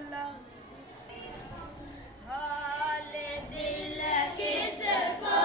اللہ حال دل کس کو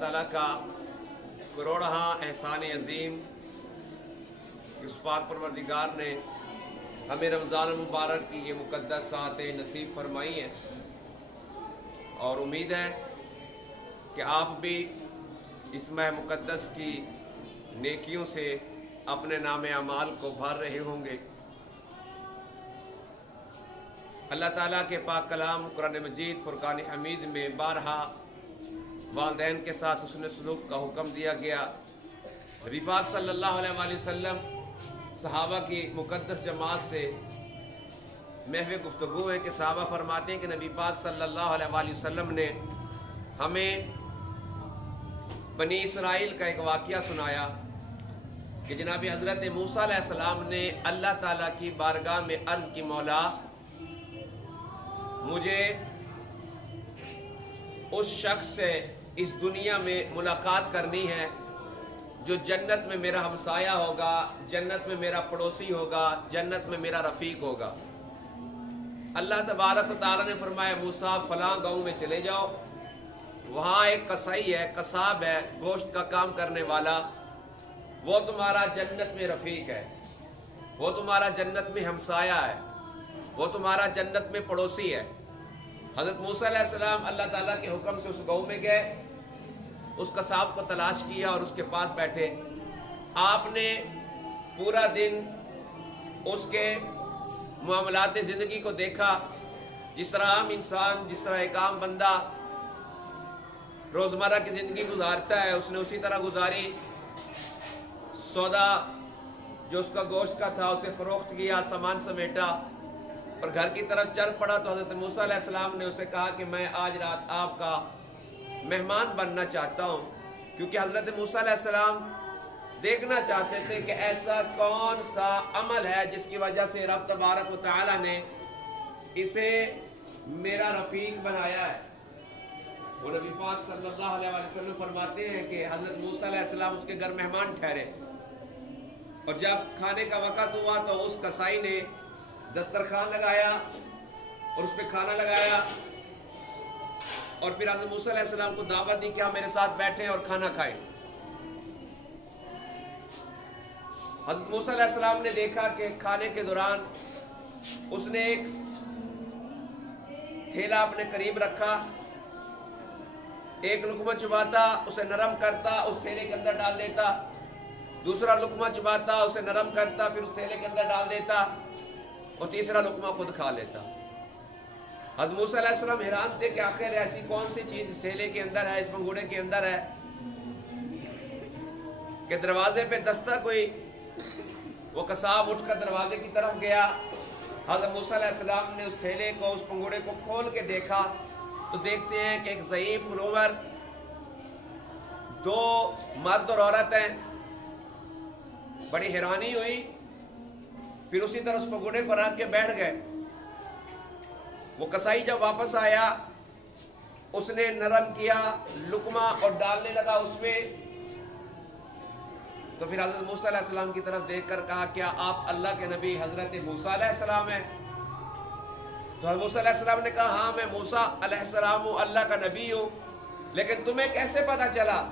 تعالیٰ کا کروڑہا احسان عظیم کہ اس پاک پروردگار نے ہمیں رمضان المبارک کی یہ مقدس ساعتیں نصیب فرمائی ہیں، اور امید ہے کہ آپ بھی اس ماہ مقدس کی نیکیوں سے اپنے نام اعمال کو بھر رہے ہوں گے۔ اللہ تعالیٰ کے پاک کلام قرآن مجید فرقان حمید میں بارہا والدین کے ساتھ حسن سلوک کا حکم دیا گیا۔ نبی پاک صلی اللہ علیہ وآلہ وسلم صحابہ کی مقدس جماعت سے محو گفتگو ہے کہ صحابہ فرماتے ہیں کہ نبی پاک صلی اللہ علیہ وآلہ وسلم نے ہمیں بنی اسرائیل کا ایک واقعہ سنایا کہ جناب حضرت موسیٰ علیہ السلام نے اللہ تعالیٰ کی بارگاہ میں عرض کی، مولا مجھے اس شخص سے اس دنیا میں ملاقات کرنی ہے جو جنت میں میرا ہمسایہ ہوگا، جنت میں میرا پڑوسی ہوگا، جنت میں میرا رفیق ہوگا۔ اللہ تبارک و تعالیٰ نے فرمایا موسیٰ فلاں گاؤں میں چلے جاؤ، وہاں ایک کسائی ہے، قصاب ہے، گوشت کا کام کرنے والا، وہ تمہارا جنت میں رفیق ہے، وہ تمہارا جنت میں ہمسایہ ہے، وہ تمہارا جنت میں پڑوسی ہے۔ حضرت موسیٰ علیہ السلام اللہ تعالیٰ کے حکم سے اس گاؤں میں گئے، اس قصاب کو تلاش کیا اور اس کے پاس بیٹھے۔ آپ نے پورا دن اس کے معاملات زندگی کو دیکھا، جس طرح عام انسان، جس طرح ایک عام بندہ روزمرہ کی زندگی گزارتا ہے، اس نے اسی طرح گزاری۔ سودا جو اس کا گوشت کا تھا اسے فروخت کیا، سامان سمیٹا اور گھر کی طرف چل پڑا۔ تو حضرت موسیٰ علیہ السلام نے اسے کہا کہ میں آج رات آپ کا مہمان بننا چاہتا ہوں، کیونکہ حضرت موسیٰ علیہ السلام دیکھنا چاہتے تھے کہ ایسا کون سا عمل ہے جس کی وجہ سے رب تبارک و تعالیٰ نے اسے میرا رفیق بنایا ہے۔ وہ نبی پاک صلی اللہ علیہ وسلم فرماتے ہیں کہ حضرت موسیٰ علیہ السلام اس کے گھر مہمان ٹھہرے، اور جب کھانے کا وقت ہوا تو اس کسائی نے دسترخوان لگایا اور اس پہ کھانا لگایا، اور پھر حضرت موسیٰ علیہ السلام کو دعوت دی کہ آپ میرے ساتھ بیٹھیں اور کھانا کھائیں۔ حضرت موسیٰ علیہ السلام نے دیکھا کہ کھانے کے دوران اس نے ایک تھیلا اپنے قریب رکھا، ایک لقمہ چباتا اسے نرم کرتا، اس تھیلے کے اندر ڈال دیتا، دوسرا لقمہ چباتا اسے نرم کرتا، پھر اس تھیلے کے اندر ڈال دیتا، اور تیسرا لقمہ خود کھا لیتا۔ حضرت موسیٰ علیہ السلام حیران تھے کہ آخر ایسی کون سی چیز اس تھیلے کے اندر ہے، اس منگوڑے کے اندر ہے کہ دروازے پہ دستک ہوئی۔ وہ قصاب اٹھ کر دروازے کی طرف گیا، حضرت موسیٰ علیہ السلام نے اس تھیلے کو، اس پنگوڑے کو کھول کے دیکھا تو دیکھتے ہیں کہ ایک ضعیف العمر دو مرد اور عورت ہیں۔ بڑی حیرانی ہوئی، پھر اسی طرح اس پنگوڑے کو رکھ کے بیٹھ گئے۔ وہ قصائی جب واپس آیا اس نے نرم کیا لقمہ اور ڈالنے لگا اس میں، تو پھر حضرت موسیٰ علیہ السلام کی طرف دیکھ کر کہا کیا آپ اللہ کے نبی حضرت موسیٰ علیہ السلام ہیں؟ تو حضرت موسیٰ علیہ السلام نے کہا ہاں میں موسیٰ علیہ السلام ہوں، اللہ کا نبی ہوں، لیکن تمہیں کیسے پتا چلا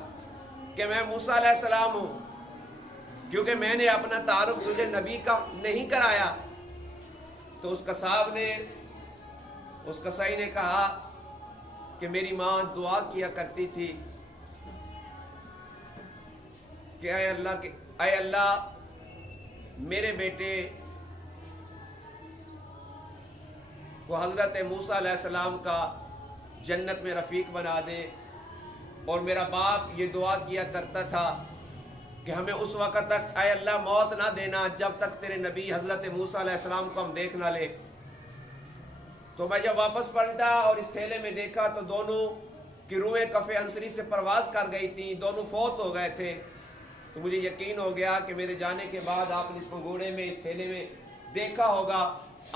کہ میں موسیٰ علیہ السلام ہوں؟ کیونکہ میں نے اپنا تعارف تجھے نبی کا نہیں کرایا۔ تو اس قصاب نے، اس قصائی نے کہا کہ میری ماں دعا کیا کرتی تھی کہ اے اللہ میرے بیٹے کو حضرت موسیٰ علیہ السلام کا جنت میں رفیق بنا دے، اور میرا باپ یہ دعا کیا کرتا تھا کہ ہمیں اس وقت تک اے اللہ موت نہ دینا جب تک تیرے نبی حضرت موسیٰ علیہ السلام کو ہم دیکھ نہ لے۔ تو میں جب واپس پلٹا اور اس تھیلے میں دیکھا تو دونوں کی روحیں کف انصری سے پرواز کر گئی تھیں، دونوں فوت ہو گئے تھے۔ تو مجھے یقین ہو گیا کہ میرے جانے کے بعد آپ نے اس پنگوڑے میں، اس تھیلے میں دیکھا ہوگا،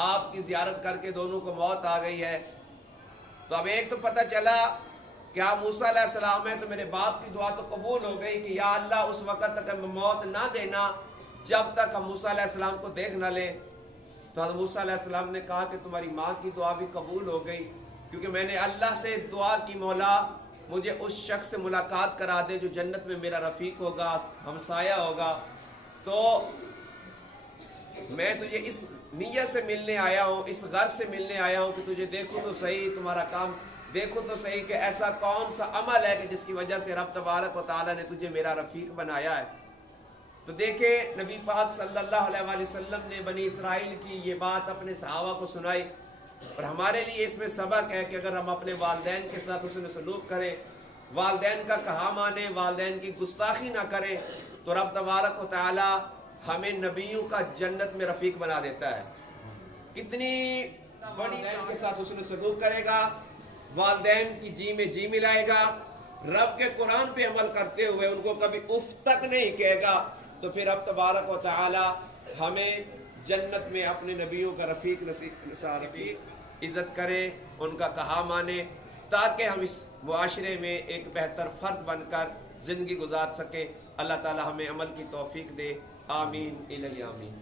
آپ کی زیارت کر کے دونوں کو موت آ گئی ہے۔ تو اب ایک تو پتہ چلا کہ آپ موسیٰ علیہ السلام ہیں، تو میرے باپ کی دعا تو قبول ہو گئی کہ یا اللہ اس وقت تک ہمیں موت نہ دینا جب تک ہم موسیٰ علیہ السلام کو دیکھ نہ لیں۔ تو حضرت موسیٰ علیہ السلام نے کہا کہ تمہاری ماں کی دعا بھی قبول ہو گئی، کیونکہ میں نے اللہ سے دعا کی مولا مجھے اس شخص سے ملاقات کرا دے جو جنت میں میرا رفیق ہوگا، ہمسایہ ہوگا۔ تو میں تجھے اس نیت سے ملنے آیا ہوں، اس غرض سے ملنے آیا ہوں کہ تجھے دیکھوں تو صحیح، تمہارا کام دیکھو تو صحیح کہ ایسا کون سا عمل ہے کہ جس کی وجہ سے رب تبارک و تعالیٰ نے تجھے میرا رفیق بنایا ہے۔ تو دیکھیں نبی پاک صلی اللہ علیہ وآلہ وسلم نے بنی اسرائیل کی یہ بات اپنے صحابہ کو سنائی، اور ہمارے لیے اس میں سبق ہے کہ اگر ہم اپنے والدین کے ساتھ حسن سلوک کریں، والدین کا کہا مانیں، والدین کی گستاخی نہ کریں، تو رب تبارک و تعالیٰ ہمیں نبیوں کا جنت میں رفیق بنا دیتا ہے۔ کتنی والدین کے ساتھ حسن سلوک کرے گا، والدین کی جی میں جی ملائے گا، رب کے قرآن پہ عمل کرتے ہوئے ان کو کبھی اف تک نہیں کہے گا، تو پھر رب تبارک و تعالی ہمیں جنت میں اپنے نبیوں کا رفیق رفیق عزت کرے، ان کا کہا مانے، تاکہ ہم اس معاشرے میں ایک بہتر فرد بن کر زندگی گزار سکیں۔ اللہ تعالی ہمیں عمل کی توفیق دے، آمین الہی آمین۔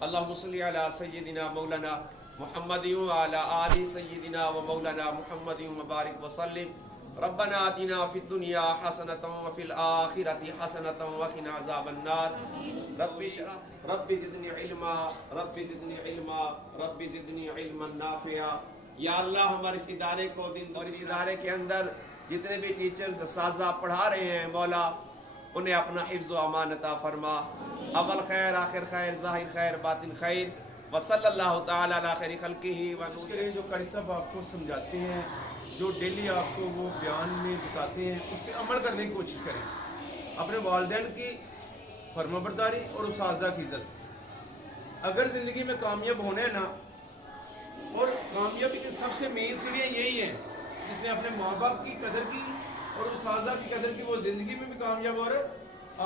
اللہم صلی علی سیدنا مولانا محمد وعلی آل سیدنا و مولانا محمد مبارک وسلم۔ ربنا آتنا فی الدنیا حسنۃ وفی الآخرۃ حسنۃ وقنا عذاب النار۔ رب زدنی علما، رب زدنی علما، رب زدنی علما نافعا۔ یا اللہ ہمارے اس ادارے کو اور اس ادارے کے اندر جتنے بھی ٹیچرز اساتذہ پڑھا رہے ہیں مولا، انہیں اپنا حفظ و امان عطا فرما۔ اول خیر، آخر خیر، ظاہر خیر، باطن خیر، وصلی اللہ تعالی علی خیر خلقہ اس کے لیے جو قاری صاحب آپ کو سمجھاتے ہیں، جو ڈیلی آپ کو وہ بیان میں بتاتے ہیں، اس پہ عمل کرنے کی کوشش کریں۔ اپنے والدین کی فرمانبرداری اور اساتذہ کی عزت۔ اگر زندگی میں کامیاب ہونا ہے نا، اور کامیابی کی سب سے مین سیڑھیاں یہی ہیں، جس نے اپنے ماں باپ کی قدر کی اور اساتذہ کی قدر کی، وہ زندگی میں بھی کامیاب اور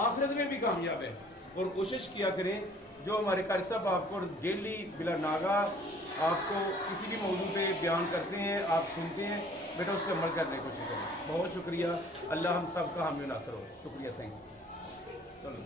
آخرت میں بھی کامیاب ہے۔ اور کوشش کیا کریں جو ہمارے قاری صاحب آپ کو ڈیلی بلا ناغہ آپ کو کسی بھی موضوع پہ بیان کرتے ہیں، آپ سنتے ہیں، بیٹا اس پہ عمل کرنے کی کوشش کریں۔ بہت شکریہ، اللہ ہم سب کا حامی و ناصر ہو۔ شکریہ، تھینک یو۔ چلو